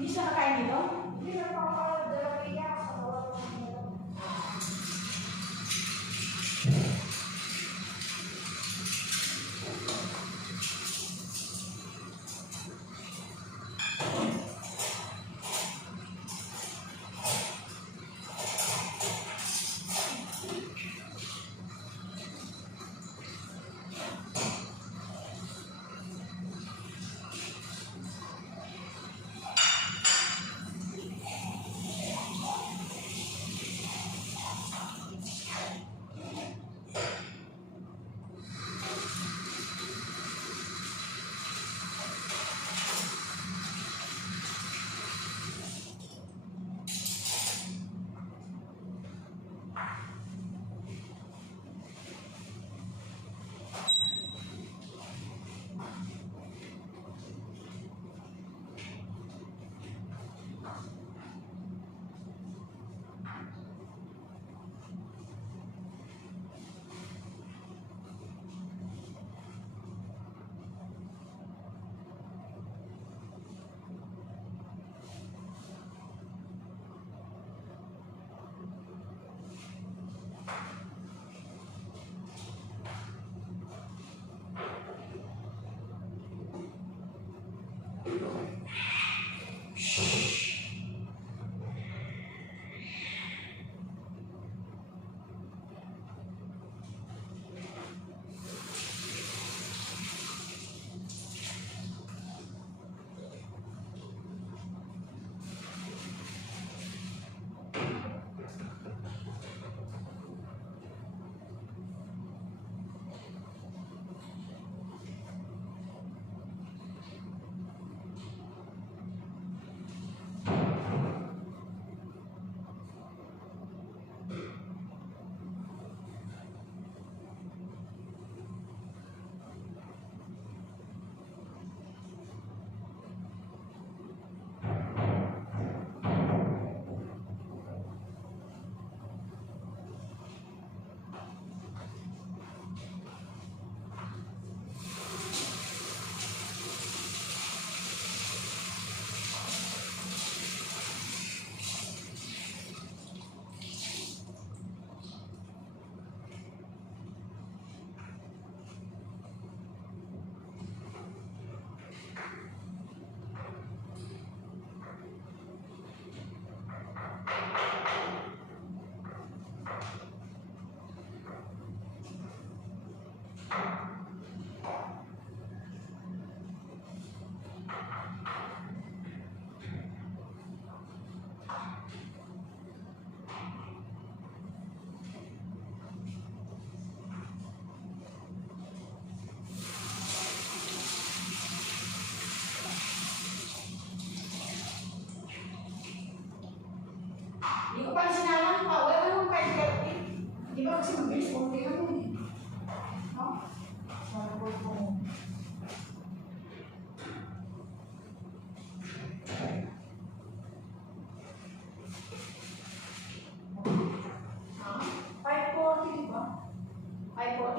Hindi siya kakain dito? Hindi na pakakadala kaya sa bawat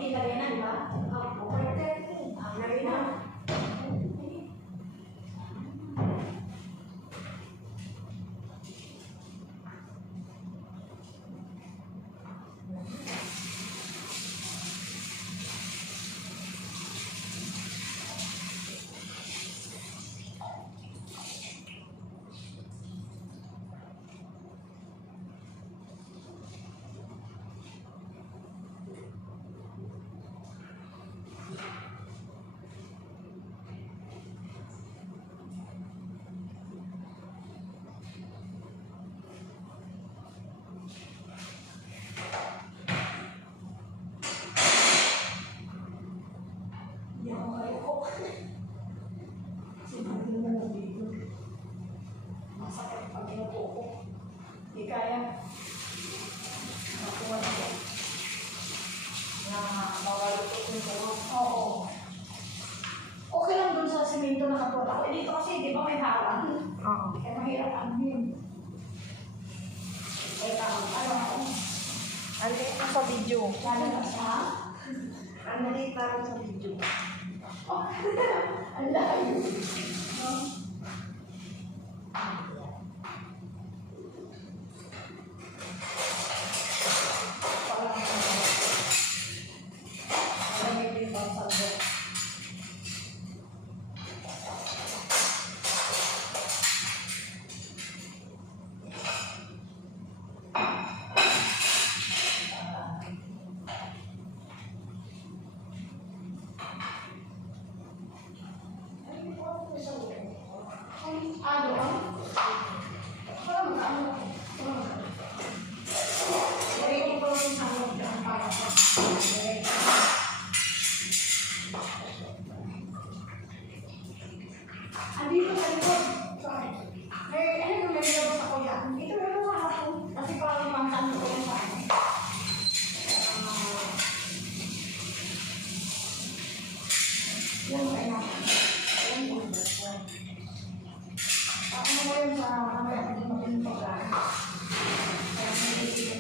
Okay, lagay na, di ba? Okay, lagay na. Masakit pag inupo ko. Hindi kaya. Nakuha na ko. Na mawalutot yung tulog. Oo. Okay lang dun sa simento na katulad ako. Eh dito kasi, di ba may harang? Oo. Kaya mahirap ang yun. Teka, ano ako? Andito na sa video. Lalo na siya. Andito na sa video. Oh, ang layo. No? Andito sa likod. Sorry. May ano yung may labas ako yan. Dito meron sa hapon. Kasi parang mantan ko yung sa akin. Yan ay natin. Yan po. Ako mo yun sa kamaya pag mo yung pagkain. Kaya may dito.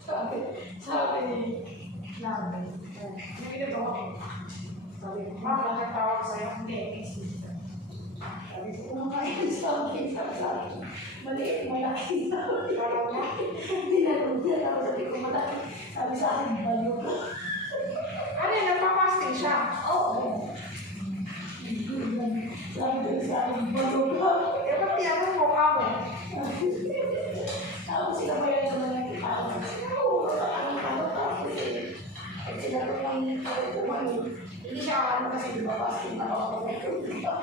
Sabi, nabigyan ako. Sabi, ma'am, bakit tawag sa'yo? Hindi, excuse me. Sabi ko, kumakain sa akin, sabi, maliit, malaki. Sabi niya, hindi na ako, sabi ko, malaki. Sabi sa akin, baliw ka. Ano yun? Nagpapasting siya? Oo. Sabi ko sa akin, baliw ka. Eh, ba't tinanong mo ka mo? Tapos sila ba yan naman nakita ko? Oo, tapos sila ko yung kumain. Hindi siya ano kasi lumabas yung ako.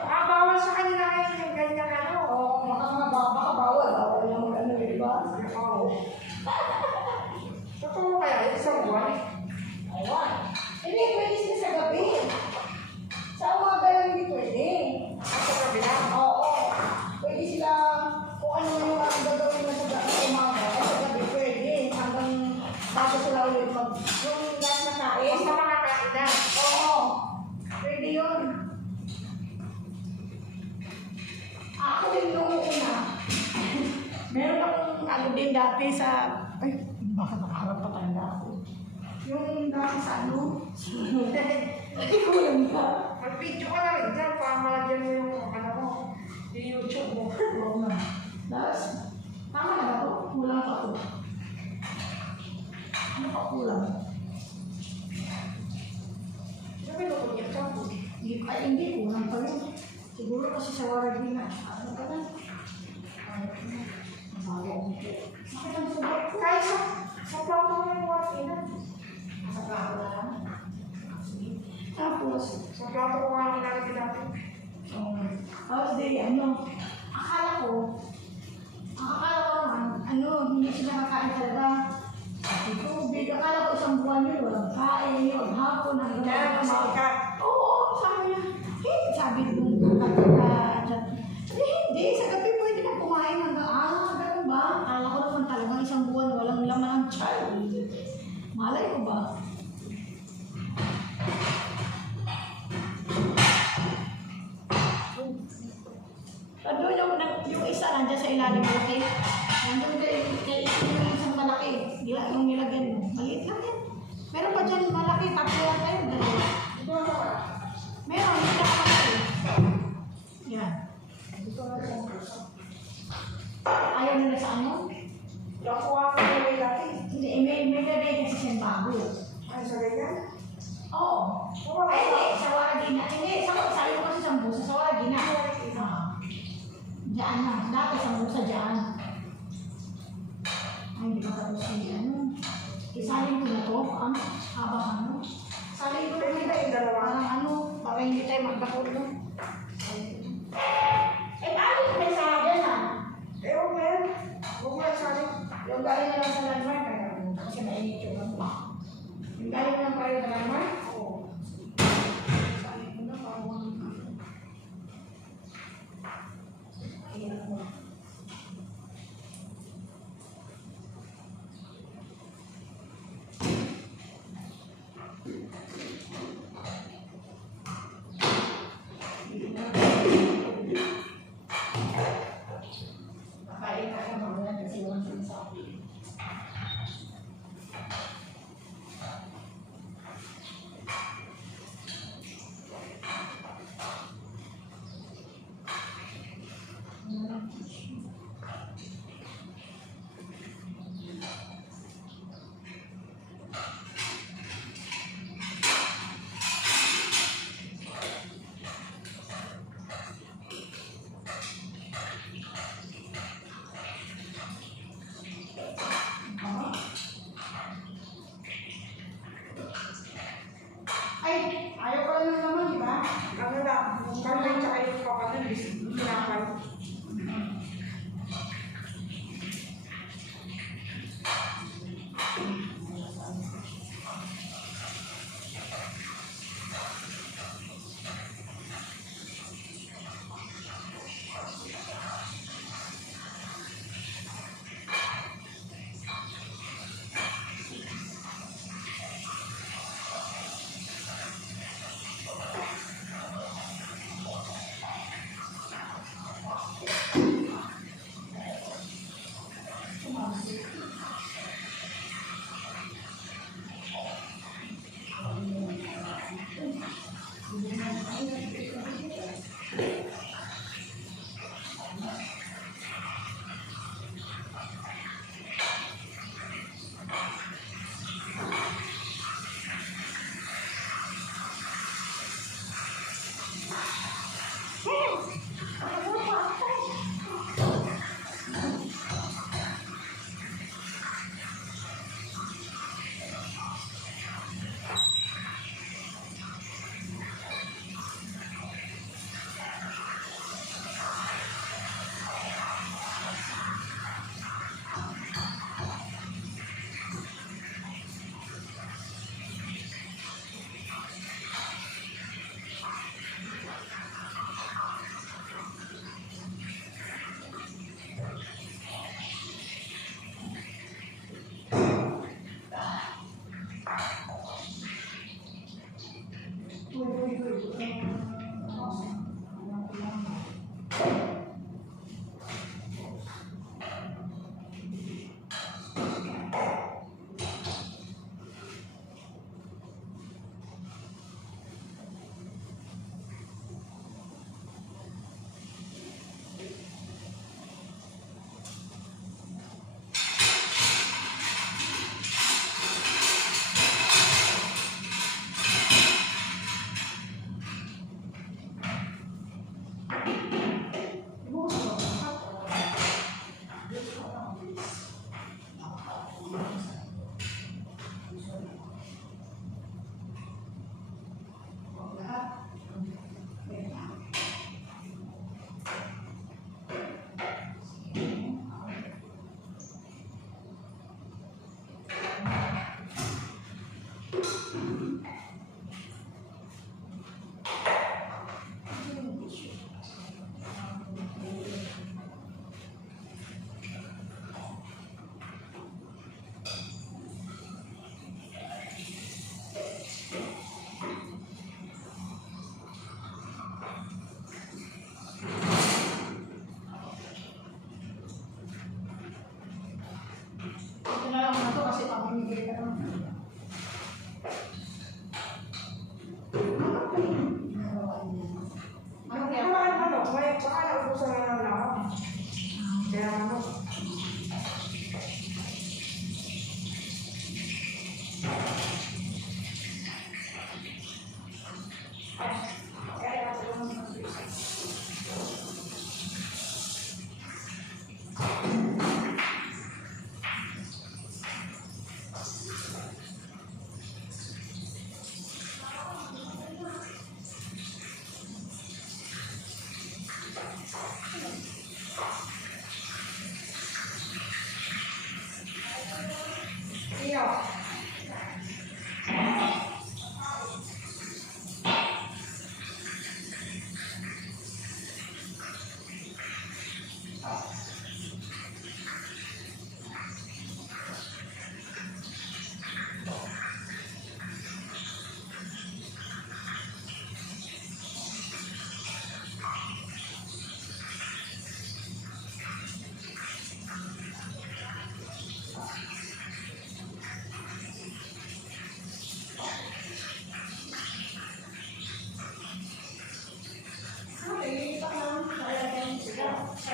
Bawal sa kanila kayo yung ganyan ano. Oo, baka bawal. Bawal yung ano, di ba? Oo. Totoo kaya, isang buwan. Ayun. Hindi, pwede sila sa gabi. Sa umaga lang hindi pwede. Sa kabila. Oo. Pwede sila, kung ano yung gagawin mo sa umaga, ay sa gabi pwede. Hanggang bago sila ulit mag... Yung lahat na kain. Basta makakain na. Oo. Pwede yun. Ako din nung una, meron akong ano din dati sa... Ay, baka nakaharap pa tayo na ako. Yung dati sa ano? Hindi ko alam ka. Mag-video ka na rin dyan para malagyan mo yung ano mo. Yung YouTube mo. Oo nga. Tapos, tama na ba ito? Kulang pa ito. Ano pa kulang? Sabi mo kung yung shampoo. Ay, hindi. Kulang pa rin. Siguro kasi sa waragin na. Ano ka na? Mabago. Bakit ang subat ko? Kahit sa plato mo yung wartina. Sa plato na lang. Tapos, Sa plato ko nga kinalagay dati. tapos di, ano, akala ko naman, ano, hindi sila makain talaga. Tubig, akala ko isang buwan yun, walang kain yun, hapon, hanggang Kaya, umaga. masika. Oo, sabi niya, sabi nung Ano yung isa nandiyan sa ilalim malaki. Nandun kay yung isang malaki. Yung nilagyan mo. Maliit lang yan. Meron pa dyan malaki. Tatlo yata yun. Dalawa. Meron. Hindi na malaki. Yan. Ayaw nila sa ano? Nakuha ko yung may laki. Hindi. May gabay kasi siyang bago. Ay, sa ganyan? Oo. Ay, hindi. Sa Waragina. Hindi. Sabi ko kasi sa Busa. Sa Waragina. Diyan na. Dati sa Busa diyan. Ay, hindi ba tapos si ano? Isalin ko na to. Ang habang ano. Salin ko na Pwede na yung dalawa. parang ano. Para hindi tayo magdakot no. Eh, paano yung may sabi na? Eh, huwag na yan. Huwag na yung sali. Yung galing na lang sa landmark. Kasi mainit yung ano. Yung galing na lang tayo sa landmark. Oo. Salin ko na parang hirap mo. Kakain ka sa mga kasi walang sinasabi.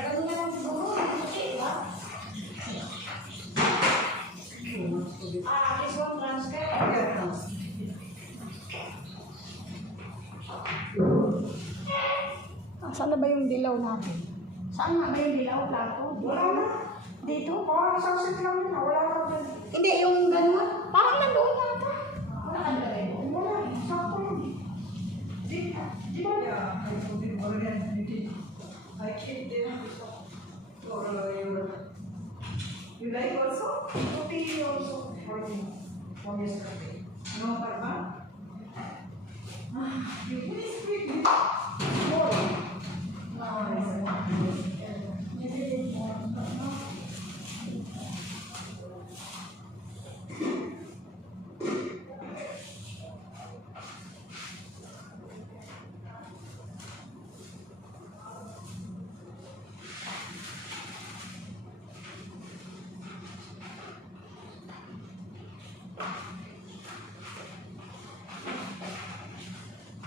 Ganun na lang siguro. Okay, ba? This one transfer. Saan na ba yung dilaw natin? Saan na ba yung dilaw plato? Wala na. Dito? Parang isang set lang yun. Wala na dyan. Hindi, yung ganun. Parang nandoon nata. Wala ka na rin. Wala. Sakto yun. Di ba? Yeah. I put it already. I keep them. Or you like also? Coffee also. From yesterday. No, Karma? You finish quickly. More.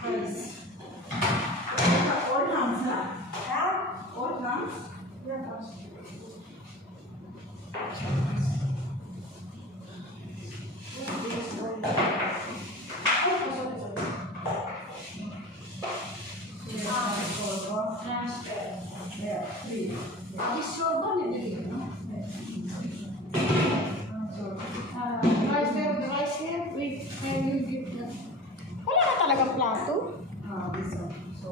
Nice. All hands, huh? Yeah? All hands? Yeah, hands. Yeah, three. This your one is no? Rice here, we can you give them. Wala na talagang plato. This one. So,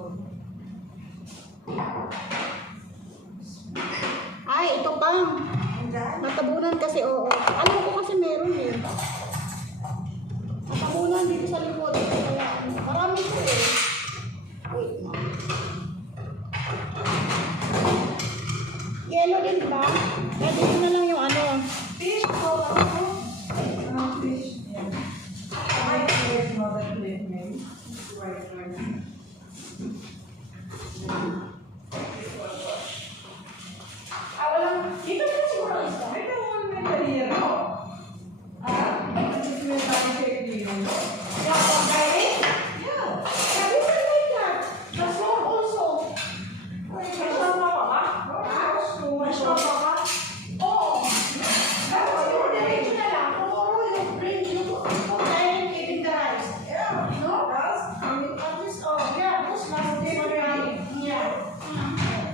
Ay, ito pa. Natabunan kasi, oo. Alam ko kasi meron eh. Natabunan dito sa likod. Kaya, marami ko eh. Wait, ma. Yellow din ba? Kaya dito na lang yung ano. fish for fish. Yeah. White plate, not a plate, maybe. White rice. Walang, dito na siguro isa. I don't want to make a year, no? This will not take me, you know? Yeah, pagkain? Yeah. Yeah, this is like that. That's all also. Kasama pa ba? House, too much. Kasama pa ba? Oo. Dapat siguro diretso na lang. Tomorrow you bring you pagkain eating the rice. Yeah. No? That's At least, oh, yeah, those last day for yeah.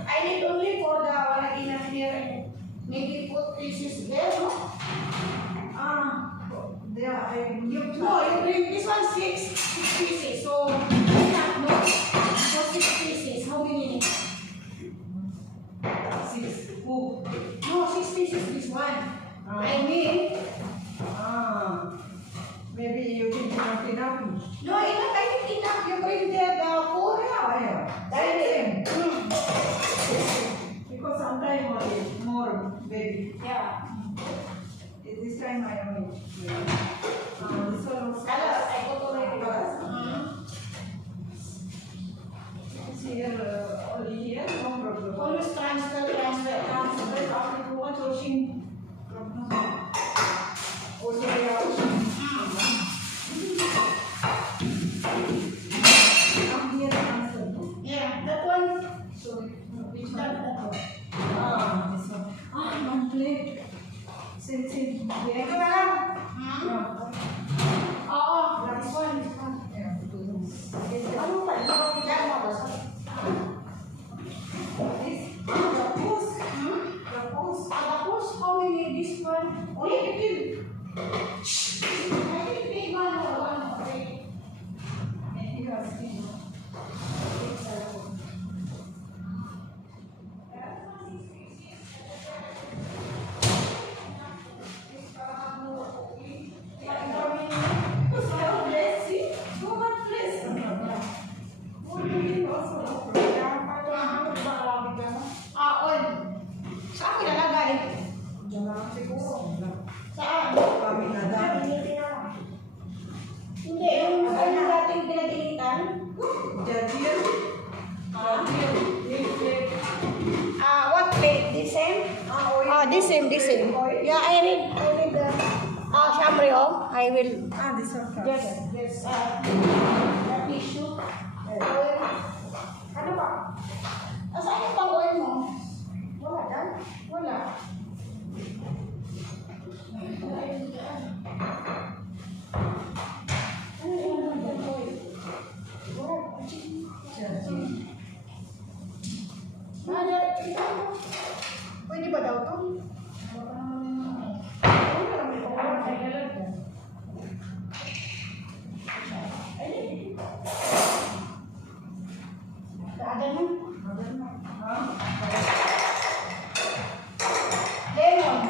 I need only for the walagina here and maybe put pieces there, no? yeah, you No, you bring this one six pieces. So, yeah, no, so 6 pieces. How many? 6. Who? No, 6 pieces. This one. I mean, Maybe you think not enough. no, enough. I think enough. You bring there the four. Yeah. Direct. Because sometimes only more, baby. Yeah. This time I only. This one was Colors. I go to my colors. colors. Here, only here, no problem. Always transfer. After too much washing. Also, they are washing. Come here, answer. Yeah, that one. So, which That one? one. This one. One plate. Sit. Ito There. na lang. Oo, this one. Ano pa? Yan mo ba? Tapos, how many this one? Only 15. I think big one or one. Okay. Saan ko ilalagay? Saan? Hindi, yung ano dating pinaginitan. What plate? This same? This same. Yeah, I read the Shamrio. I will This one first. just the tissue. Oil. Ano ba? Saan yung pang oil mo? Pwede ba daw to? Baka naman ano lang, may pangalaman sa galag yan. Ay, daadan mo. Ha? Lemon.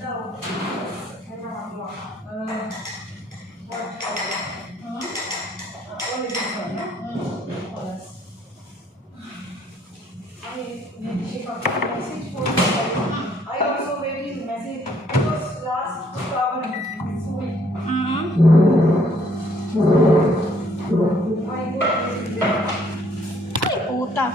Daw. Ito nga po. What color? Only this one, no? Yes. I maybe she got a message for me. I also waiting to message because last travel this week. I go to Ay, puta.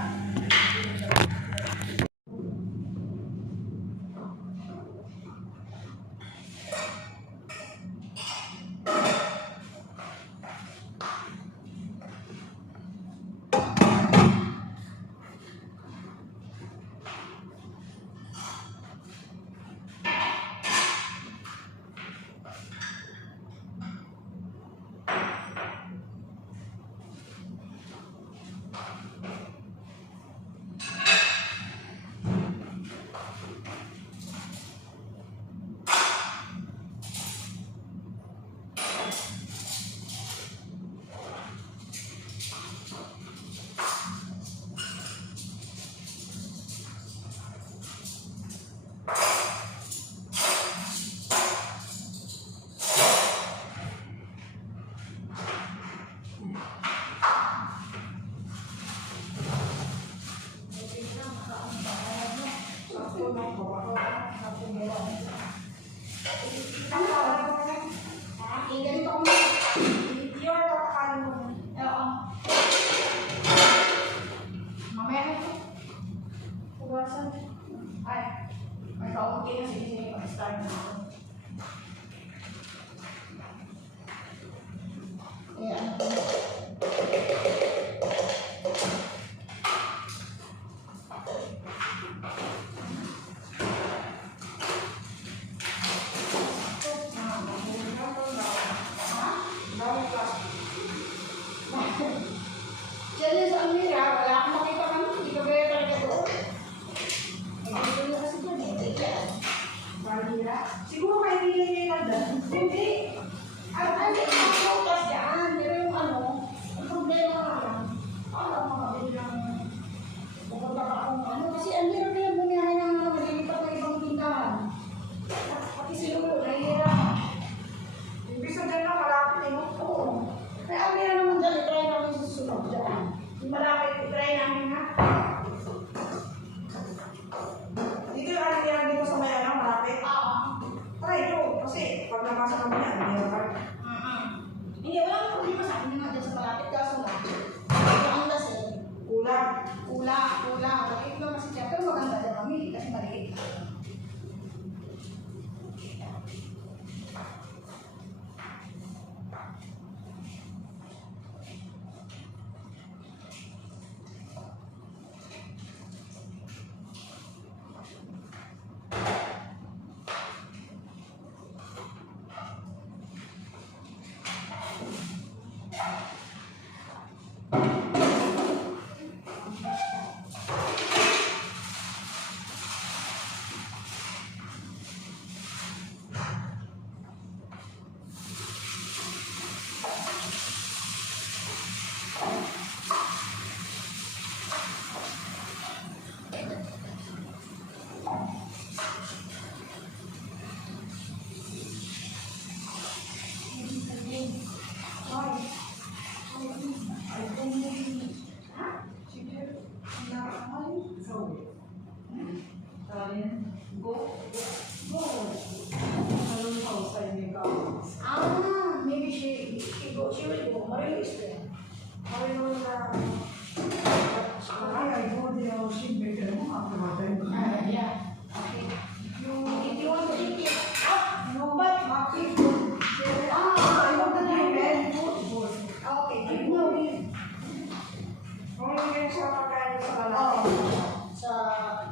Diyan sa Almira, wala akong makita kami. Hindi ka ba talaga doon? Eh, dito na kasi doon eh. Almira? siguro kaibigan niya yung nandun. Hindi. Ano yung mga prutas dyan? Pero yung ano, ang problema nga lang, alam mo kami lang, pupunta ka akong ano, kasi ang hirap na yung bumiyahe ng malilipat na ibang tindahan. Pati si Lolo, nahihirap. Ibig sabihin na malapit eh, no? Oo. Kaya ang hirap naman dyan, try namin sa susunod dyan. Yung malapit, try namin ha. Dito yung alinihan dito sa may ano, malapit. Try nyo, kasi pag nabasa kami yan, hindi na parang. Hindi, walang problema sa akin nga dyan sa malapit. Kaso nga, ang kasi, Kulang. kulang. Maliit lang kasi siya. Pero maganda dyan kami kasi maliit. Maybe she will go. Mario is there. Mario na. Yeah. Okay. If you want to eat it, no, but I want to drink it. Okay, give no give. Sa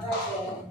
driver.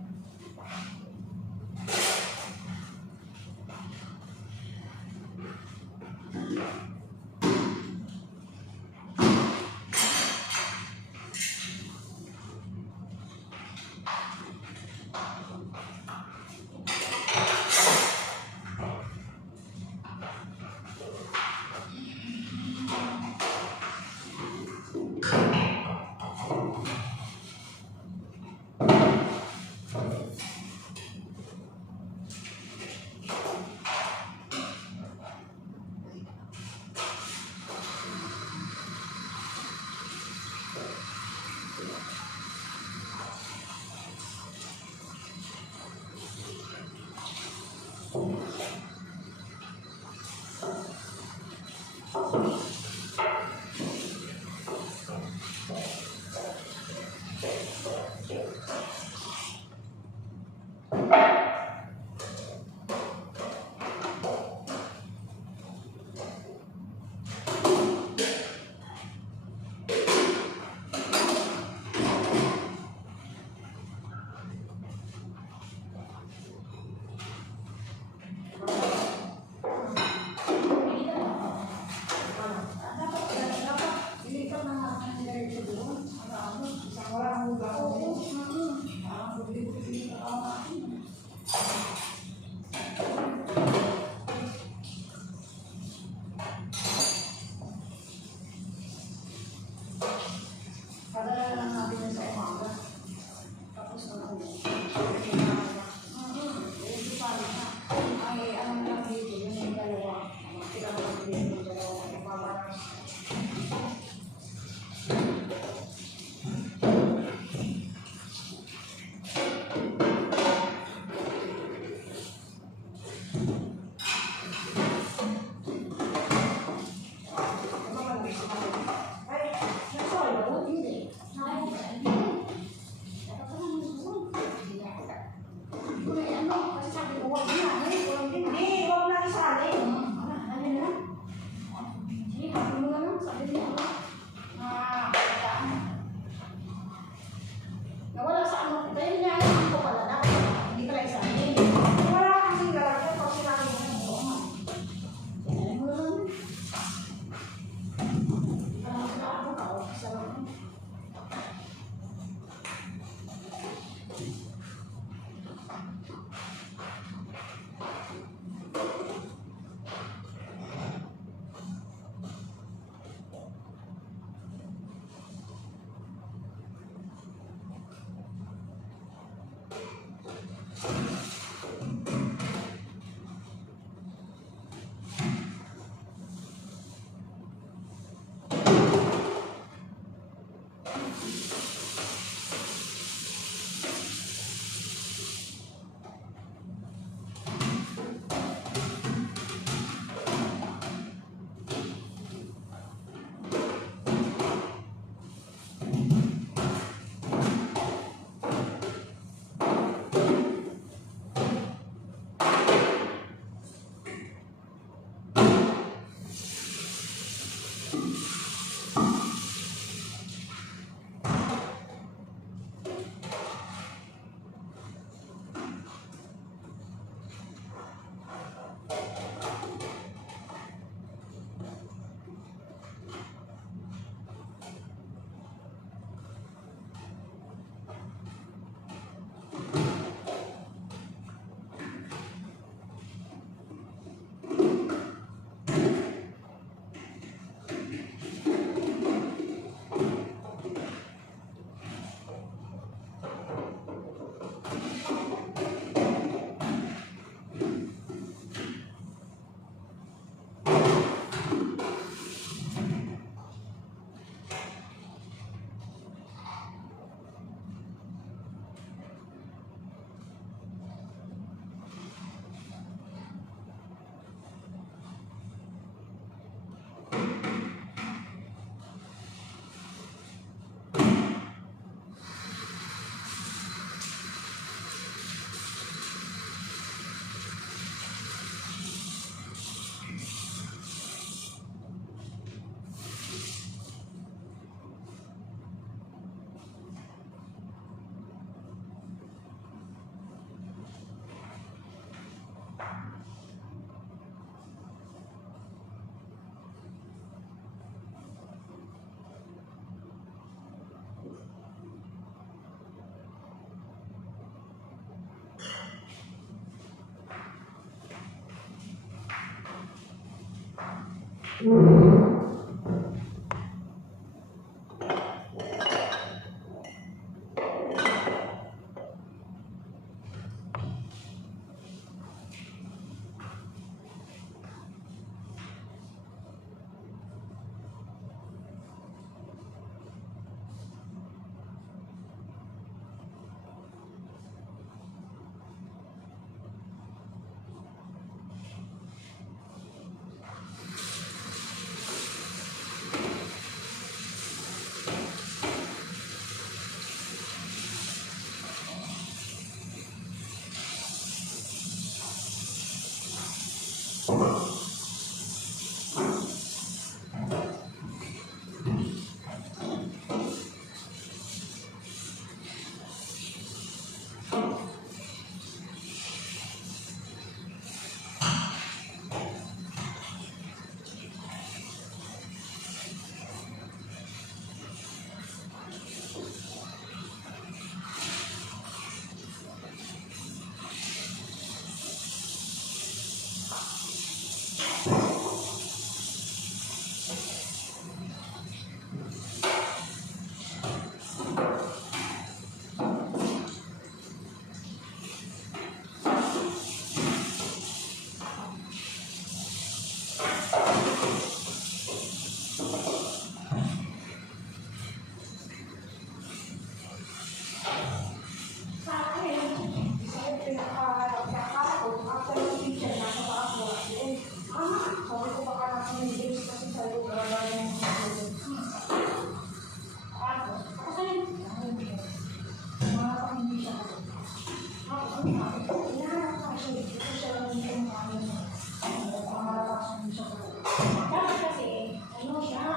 Dapat kasi, ano siya?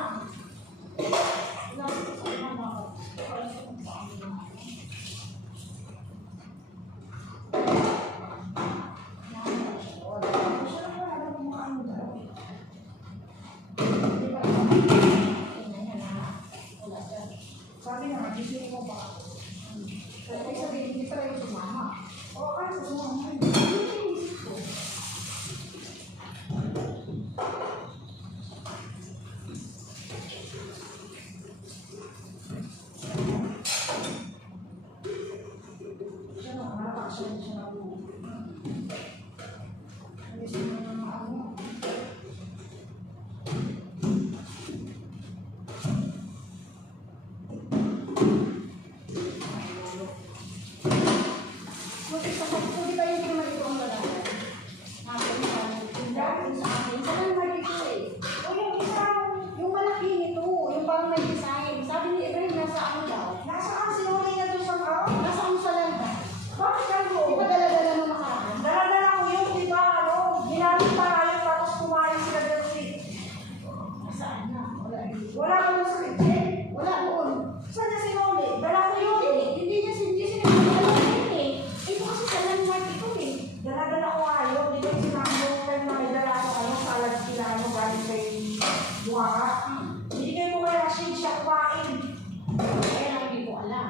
Sabi na, gising mo ba ako? Kaya sabihin, hindi pa rin sumama. O, kaya sumama. Siya na, nakakasya siya na po. Hindi siya na ano. Wala ka lang sa kitchen. Wala doon. Saan niya sinuli? Dala ko yun. Hindi niya sinigala eh. Ito kasi sa landmark ito eh. Dala-dala ko ayaw. Di ba yung sinabi mo kayo na may dala ako ano, salad sila ano, galing kay Buhaka. Hindi kayo kay Rashid siya kumain. Kaya lang hindi ko alam.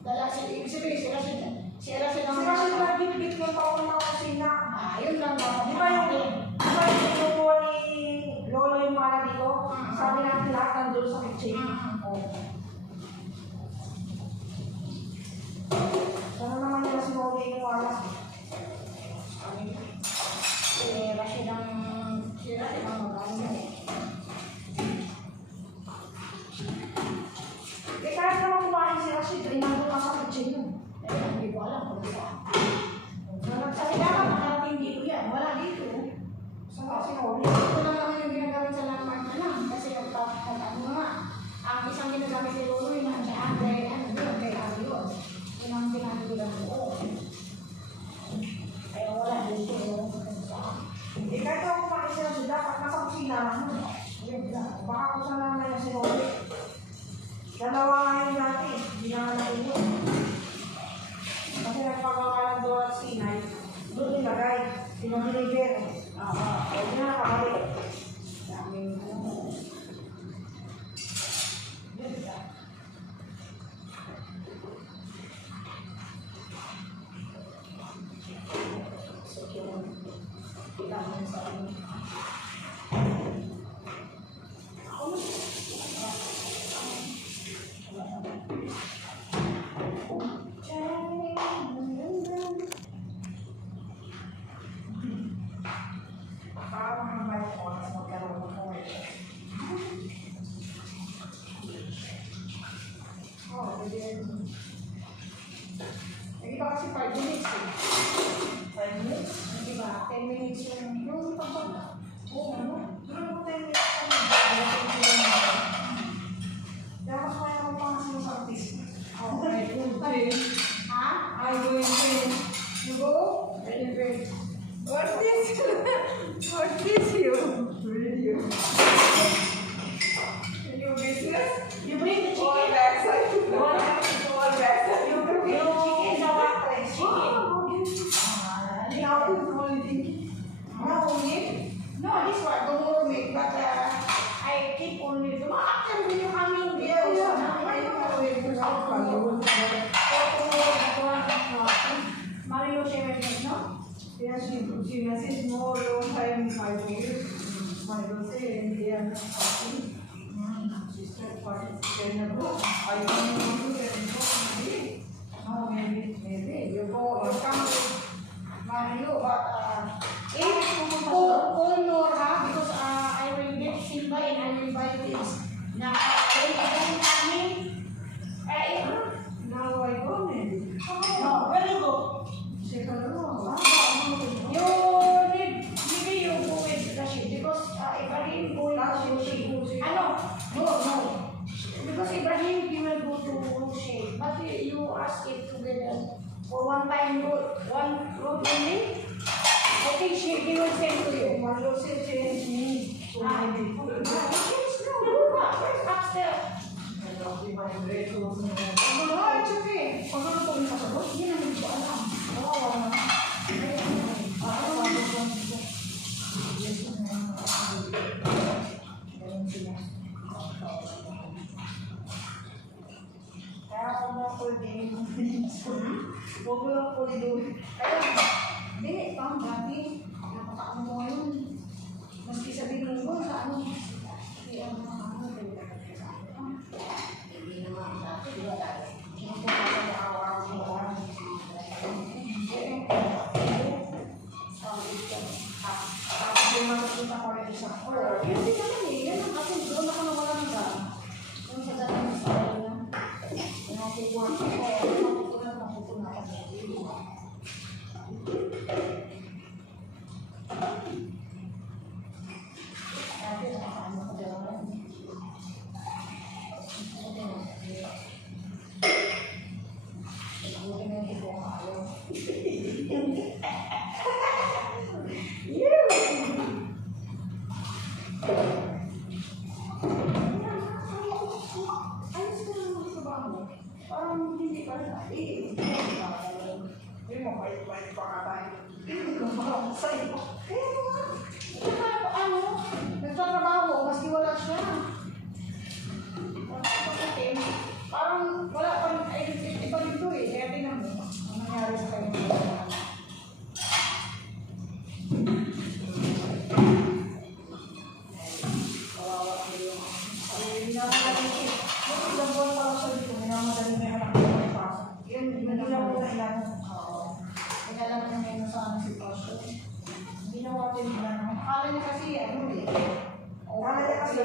Dala si Rashid ang Si Rashid nag-bit yung taon ng kusina. yun lang dapat. Di ba yung kinukuha ni Lolo yung para dito? Sabi natin lahat nandun sa kitchen. Sana naman nila si Lolo yung wala. Si Rashid ang magaling yun eh. Kahit naman kumain si Rashid, ay nandun lang sa kitchen yun. Hindi ko alam kung saan. Kasi Kasi dapat nakarating dito yan. Wala dito. saan si Lolo? Ito lang naman yung ginagamit sa landmark na lang. Kasi ano nga, ang isang ginagamit ni Lolo yun nandiyan. Kaya ano yun, kaya ano yun. Yun ang pinatulan ko. Kaya wala dito. Ewan ko kung saan. Kahit ako kumain si Rashid, dapat nasa kusina lang. Baka kung saan naman yung si Lolo. Dalawa nga yun dati, hindi na nga natin. Kasi nagpagawa ng doon at sinay, doon nilagay, pinag-deliver. Hindi na nakakalik. Daming ano. Kita mo sa ano. Parang mahal yung oras magkaroon ng oil. Pwede yun. Nag-iba kasi 5 minutes eh. 5 minutes? Nag-iba, 10 minutes yung pagpag. Oo, ano? Pero kung 10 minutes kami, kaya mas kaya ko pa kasi sa artist. Ha? I go in. You go? Very good. What is what is you? Video. Your business? You bring the All chicken? backside. All backside. You bring the chicken sa wactress. Chicken. Now it's only thinking. Now only. No, this one, don't worry me, but I keep on with them. After when you come in, Mario Shemenes, no? Yeah, she messaged more long time I told my daughter India party. She said party ago. I don't want to get into no, maybe You go, you come with Mario, but if call Nora, because I will get Silva and I will buy this. Now, when I come in, now I go maybe. no, where you go? She said, no, You need, maybe you go with Rashid, because Ibrahim going to Shade. No. Because Ibrahim, he will go to Shade. But you ask it together For one time one road only. I think he will send to you. One will say change me. So maybe. Upstairs. I don't see my break was in there. No, it's okay. Ano na po yung kasabot? Hindi naman ko alam. Oo, ano. Ganun sila. Kaya ako na po din. Huwag mo lang po din. Kaya, hindi, pang gabi. Napakaano mo ngayon. Maski sabihin mo sa ano. Hindi ang mga ano. Hindi naman dati. Hindi naman dati. Hindi naman dati. Tapos yung matutunan ko rin isa. Hindi naman eh. Yan ang kasi doon ako nawala ng gana. Yung sa dati ng sarili na. Yung nakukuha ko. Maputunan ako. Dati nakakaano ko dalawa. Buti na hindi ko ayaw. Ayos ka naman sa bago. Parang hindi pa rin Hindi mo bait-bait pa ka tayo. sa'yo. Kaya nga, ano, nagtatrabaho, maski wala siya. Parang wala pa rin, ay, iba dito eh. Kaya tingnan mo, ang nangyari sa kanya. Kawawa ko yun. Minamadali siya. Bakit ilang buwan pa lang siya dito? Minamadali niya anak ko ng pasok. Yun, Hindi lang ko kailangan. Oo. Kaya lang na ngayon sa anong sitwasyon. Hindi na natin ano. Akala niya kasi ano eh. Kaya niya kasi,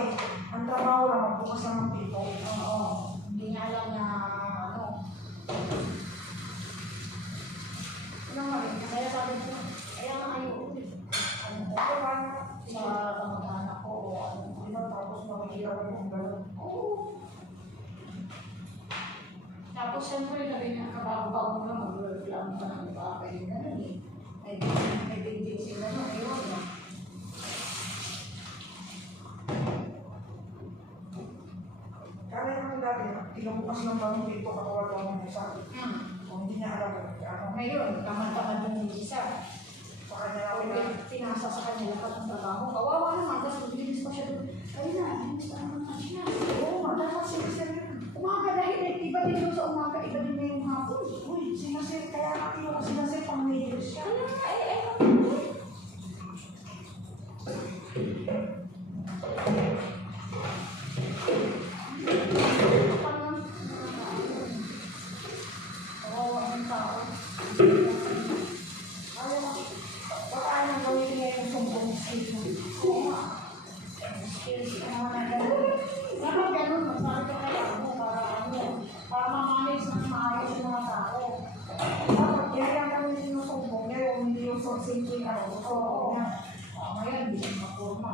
ang trabaho lang, magbukas lang ng pito. Oo. Hindi niya alam na ano. Ano nga rin. Kaya sabi ko, kaya nga ayaw. Ano ko ba? Sa kamag-anak ko o ano. Ano, tapos makikita ko kung gano'n. Oo. Tapos siyempre, sabi niya, kabago-bago mo lang, mag-reklamo ka ng iba. Pwede na nun eh. May big sila na, ayun na. Kaya naman dati, tinabukas lang ba ng pito katawag lang ng isa. Kung hindi niya alam kung ano. Ngayon, tamad-tamad yung isa. Sa kanya na Pwede pinasa sa kanya lahat ng trabaho. Kawawa naman, tapos maglinis pa siya doon. Ayun na, linis pa naman na siya. Oo, dapat siya rin. Umaga dahil iba din doon sa umaga, iba din na yung hapon. Uy, sinasir, kaya natin ako sinasir pang mayroon siya. Kaya nga, ay, kawawa ng tao. Baka anong gawin niya yung sumbong skills. Oo nga. Skills, ano na gano'n. Dapat gano'n, magsabi ka kaya mo para ano, para mamanage ng maayos yung mga tao. Dapat yan lang kami sinusumbong niya, yung hindi yung simple ano. Oo. Ngayon, hindi siya mapurma.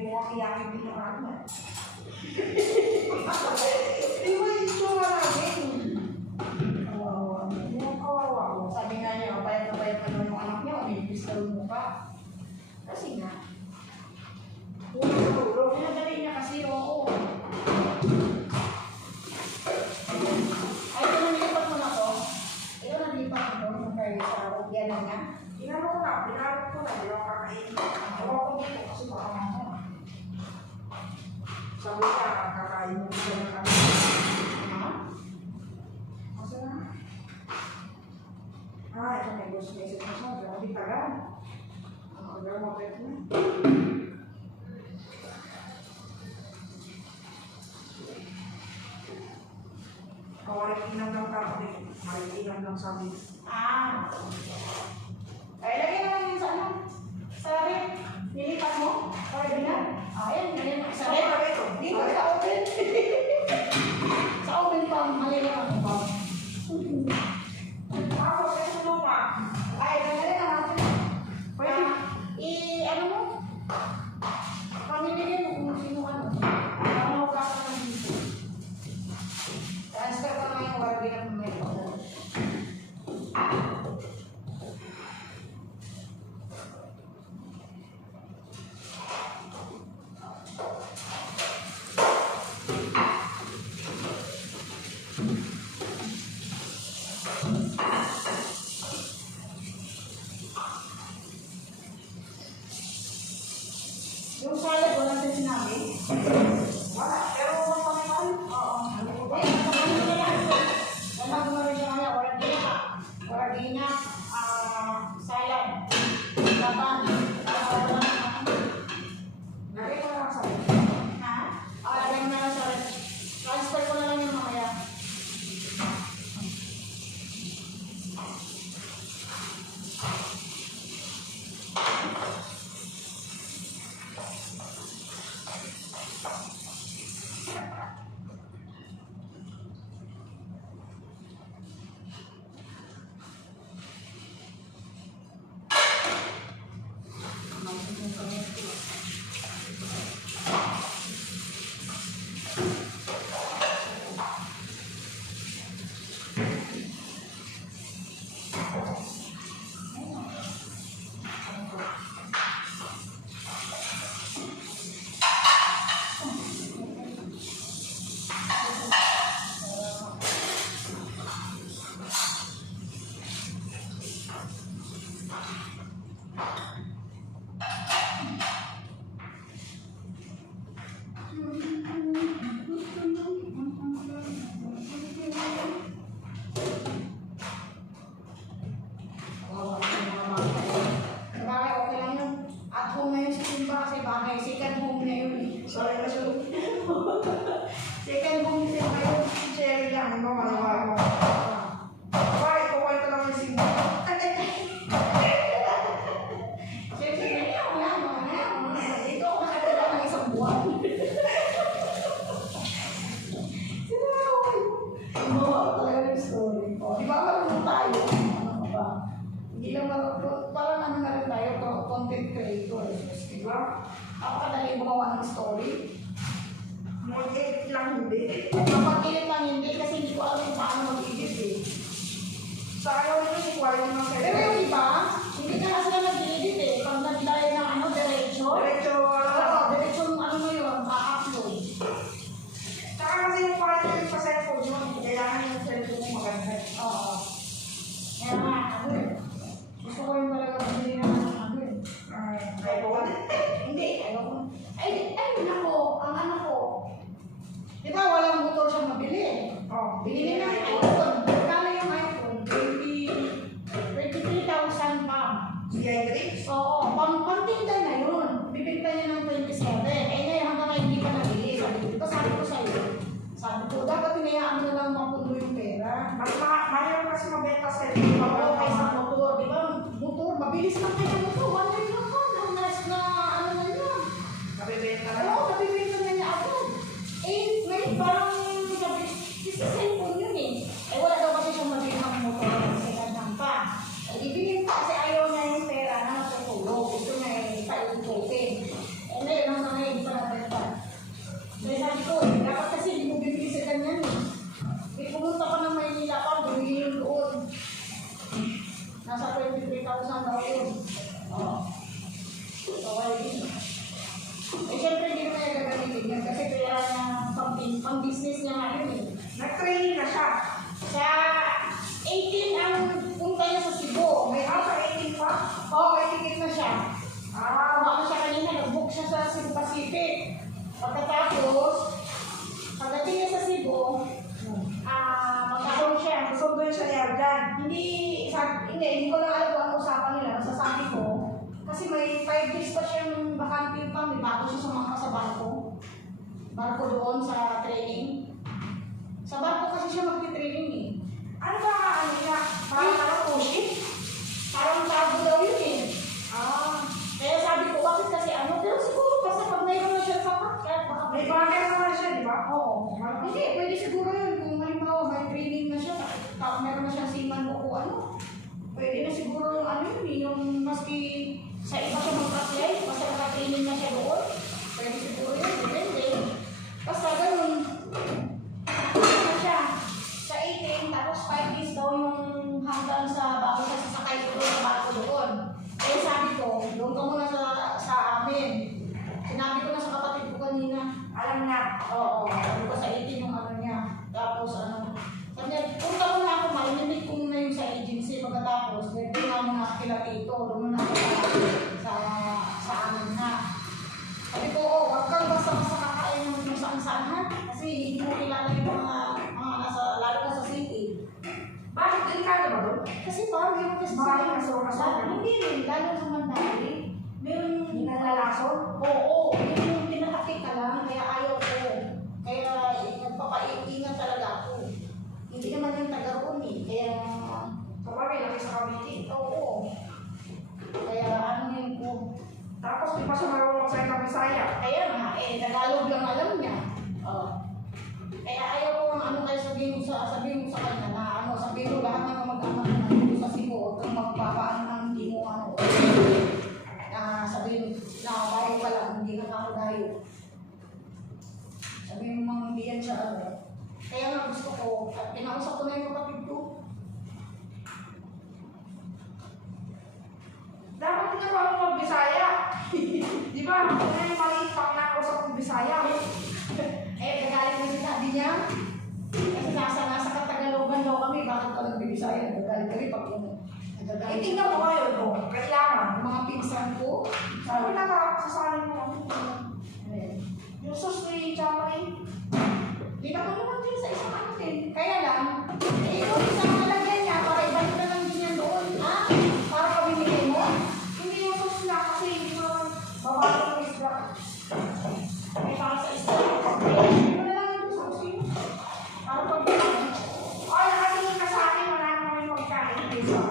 Mukhang iyakin din yung ano. Di ba yung tsura namin? Kawawa. Yung kawawa mo. Sabi nga niya, bayad na yung anak niya, uminipis na yung mukha. Kasi nga, pinadali niya kasi, oo. Ay, ito nalipat mo na to. Ito nalipat mo to kay sa Rodiana niya. Pinalo ko na, di ako kakain. Ewan ko dito kasi baka mamaya. Sabi niya, kakain mo siya ng kami. Ha? Kasi na? Ito may gusto message mo siya. Grabe tagal. Tagal mo pwede na. Kawalit inang ng tao din. ilang lang sabi. Ah. Ay, lagyan naman yun sa ano? Sa rep. Nilipat mo? Original? Ayan, ganyan ang sa rep. Dito sa oven. Sa oven pa, mali lang ang pa. Ako, sa luma. Ay, ganyan na natin. Pwede. Ano mo? Pamimigay mo kung sino ano. Ano ka ka na dito. Transfer ko naman yung warga ng may order. Yung salad, wala natin sinabi. Wala, pero magpapakal. Oo. Eh, sabihin nila yan. Wala gumawin siya kanya, Waragina, salad, laban, Lagay ko lang sa ha? Lagay mo na lang sa ref. Transfer ko na lang yung mamaya. Bagay, okay lang yun. At home na yun si Simba kasi bagay, second home na yun. Sorry na siya. Second home si Simba yun. Cherry lang, no? Malawa mo. Bakit? Kukwento naman yung simba. Siyempre, ito ako nakatira ng isang buwan. Gumawa ko talaga ng story. Di ba marunong tayo? Ano ka ba? Hindi lang marunong, parang ano na rin tayo, content creator. Di ba? Napakadali gumawa ng story. Mag-edit lang hindi. Kapag-edit lang hindi kasi hindi ko alam kung paano mag-edit eh. Sa ayaw nyo, quality ng Pero sa'yo. yung iba, hindi na nga sila nag-edit eh. Pag nag-daya ng ano, diretso. Diretso, Oo, diretso yung ano mo yun, ma-upload. Saka kasi yung quality sa cellphone nyo, kailangan yung cellphone mo maganda. Oo. Kaya nga, ano eh. Gusto ko yung talaga bumili ng ano eh. iPhone. Hindi, ayoko. Ay, nako, ang ano ko. Di ba walang motor siya mabili eh. Oh, Binili ng iPhone. Kala yung iPhone, 23,000 pa. CI3? Oo, pang-tinda na yun. Bibigta niya ng 27. Eh ngayon hanggang ngayon hindi pa nabili. Sabi ko sa'yo. Sabi ko, dapat hinayaan mo na lang mapuno yung pera. Mas mahirap kasi mabenta sa cellphone. Oo, kaysa motor. Di ba? Motor, mabilis lang kayo motor. 1 year lang pa. Na ano na yun. Nabibenta na. Oo, nabibigta na niya ako. Eh, ngayon parang sabi, kasi cellphone yun eh. Eh wala daw kasi siyang mabili ng motor. Second hand pa. Eh, ibigin pa kasi ayaw niya yung pera na matutulog. Ito na eh, pa-iutotin. Eh, ngayon hanggang ngayon, hindi pa nabenta. Kaya sabi ko, dapat kasi hindi mo bibili sa ganyan eh. Eh, pumunta pa ng Maynila pa, bumili yung doon. Nasa 23,000 daw yun. Oo. So, wala din. Eh, syempre hindi naman niya gagamitin yan kasi pera niya pang-business niya nga yun eh. Nag-training na siya. Sa 18 ang punta niya sa Cebu. May sa 18 pa. Oo, may ticket na siya. Ah, Ano siya kanina, nag-book siya sa Cebu Pacific. Pagkatapos, pagdating niya sa Cebu, magkakaroon siya. susunduin siya ni Arjan. Hindi ko lang alam kung ano usapan nila. Masasabi ko, kasi may 5 days pa siyang bakante pa, may bago siya sumama sa barko. Barko doon sa training. Sa barko kasi siya magti-training eh. Ano ba ano niya? Parang pushit? Parang tago daw yun eh. Ah. Kaya sabi ko, bakit kasi ano? Pero siguro kasi pag mayroon na siya sapat, kaya baka May bagay naman siya, di ba? Oo. Hindi, pwede siguro yun. Kung halimbawa may training na siya, meron na siyang seaman o kung ano. Pwede na siguro yung ano yun, yung maski sa iba siya mag-apply, basta naka-training na siya doon. Pwede siguro yun, depende. Basta ganun. Ano na siya, sa 18, tapos 5 days daw yung hanggang sa bago siya sasakay doon sa barko doon. Kaya sabi ko, doon ka muna sa amin. Sinabi ko na sa kapatid ko kanina, alam na, oo, sabi ko sa 18 yung ano niya. Tapos ano, sabi niya, punta muna ako, malimit ko muna yung sa agency. Pagkatapos, pwede nga muna kila Tito, doon muna ako sa amin na. Sabi ko, oh, wag kang basta-basta kakain ng kung saan-saan ha. Kasi hindi mo kilala yung mga nasa, lalo na sa city. Bakit delikado ba doon? Kasi parang meron kasi Baka yung kasama. hindi rin, lalo sa Mandali. Meron yung Nilalason? Oo, yung pinakakit ka lang, kaya ayaw ko. Kaya nagpapaiingat talaga ako. Hindi naman yung taga-roon eh, kaya Sabagay, laki sa Cavite. oo. Kaya ano yun ko. Tapos di pa siya marunong magsalita ng Bisaya. Kaya nga, Tagalog lang alam niya. Oh. Kaya ayaw ko ng ano kaya sabihin mo sa kanya na ano, sabihin mo lahat ng kamag-anak na nandito sa Cebu, huwag kang magpapaan ng hindi mo ano. Na sabihin na bayo ka lang, hindi ka ako dayo. Sabihin mo mga hindi yan siya ano. Kaya nga gusto ko, at pinausap ko na yung kapatid ko. Dapat hindi ka marunong mag-Bisaya. Di ba? Kung yung maliit pang nakausap ng Bisaya. Nagalit na si daddy niya. Kasi nasa Katagalogan daw kami, bakit ka nagbibisaya? Nagagalit kami pag nagagalit. Tingnan mo kayo ito. Kailangan. Yung mga pinsan ko, Sabi na sasanin mo. Ayan. Yung sus ni Chamay. Di ba kami naman din sa isang ano din? Kaya lang, yung isang malagyan niya, para ibalik na lang din yan doon. Ah, para pabibigay mo? Hindi yung sus na kasi hindi mo naman babago ng isla. May para sa isla. Hindi mo na lang yung sa kusino. Para pabibigay mo. Ay, nakatingin ka sa akin, wala naman may magkain. Isa.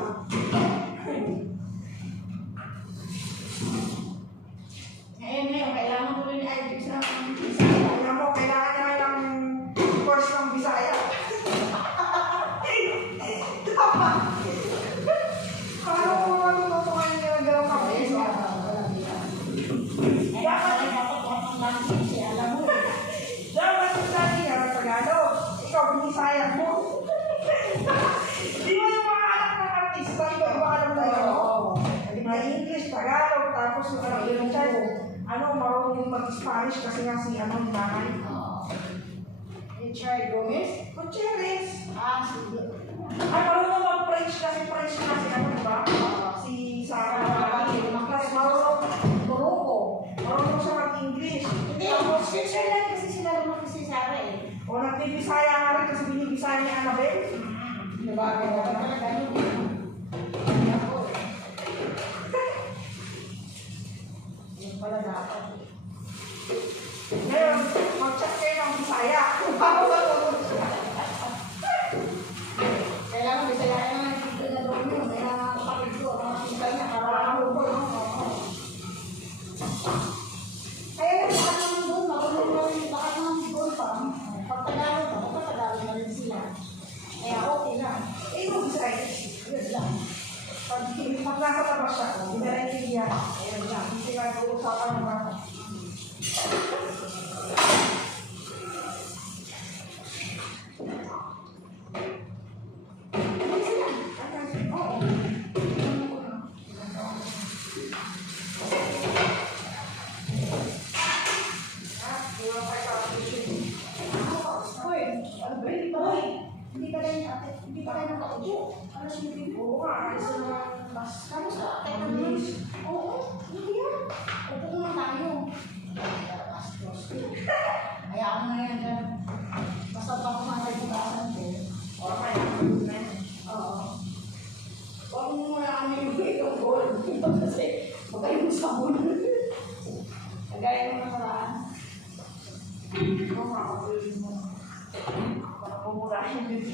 Ngayon, kailangan ko rin i-adjust na ang isa. Alam mo, kailangan niya ng course ng Bisaya. Paano mo matututukan niya ng galaw kang Bisaya? Dapat yung dati nga ng Tagalog. Ikaw, Bisaya mo. Di ba yung mga anak ng artista, iba-iba alam na yun? May English, Tagalog, tapos yung anak yung child, marunong yung mag-Spanish kasi nga si yung nanay. Richard Gomez? Gutierrez. Sige. Ay, marunong mag-French kasi French na si diba? Si Sarah. Tapos marunong siya mag-English. Hindi, Switzerland kasi sila naman kasi Sarah eh. O nagbibisaya nga rin kasi binibisaya ni Annabelle. Diba? Kaya talaga yun. Yun pala dapat. Ngayon, mag-chat kayo ng Bisaya. Kailangan bisayain na ng tito na doon yun. Kaya kapatid ko, mga tita niya, para ko no? Kaya lahat naman doon, marunong na rin, lahat naman doon pa. Pag Tagalog ako, Tagalog na rin sila. Kaya okay lang. Yung Bisaya. Yun lang. Pag nasa labas siya, pinarinigiyan. Ayan lang. Hindi ka nag-uusapan ng bata. Hindi pa kayo nakaupo. Ano sinipin mo? Oo nga, ayos na naman. Kamusta? Teka naman. Oo, hindi yan. Upo naman tayo. Hayaan mo na yan dyan. Basta pa kumahay yung basan ko. O, kaya. Oo. Huwag mo muna kami yung gold. Kasi huwag kayong sabon. Kagaya mo nakaraan. Oo nga, kapulin mo. Para pumurahin din.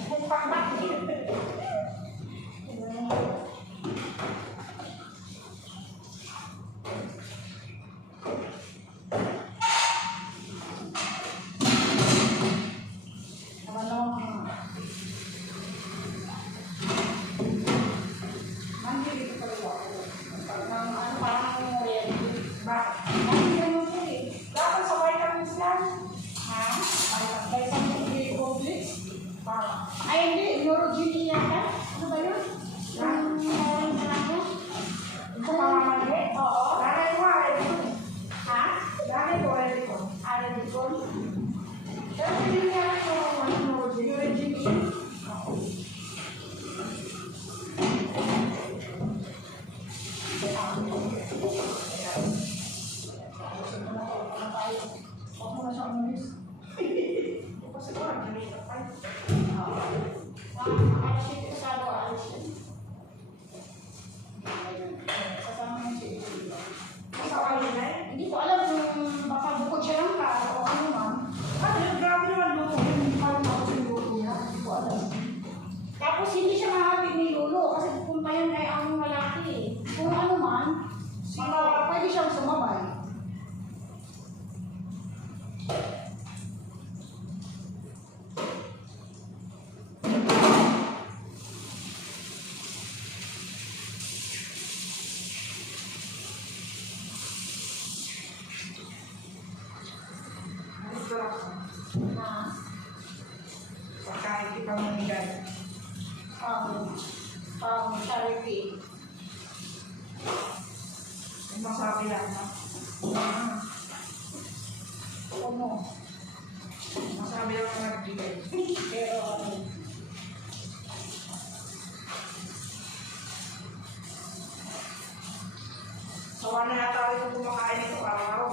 Sawa na yata rin kung kumakain ito araw-araw.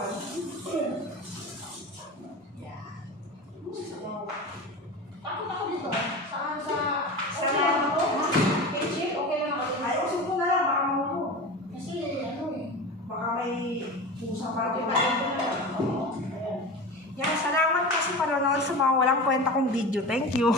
Yeah. Takot ako dito. Saan sa... Sa- ako? Kitchen? Okay lang ako. Ay, usap ko na lang, baka mo. Kasi ano eh. Baka may usap pa rin. Oo. Ayan. Yan, salamat po sa panonood sa mga walang kwenta kong video. Thank you.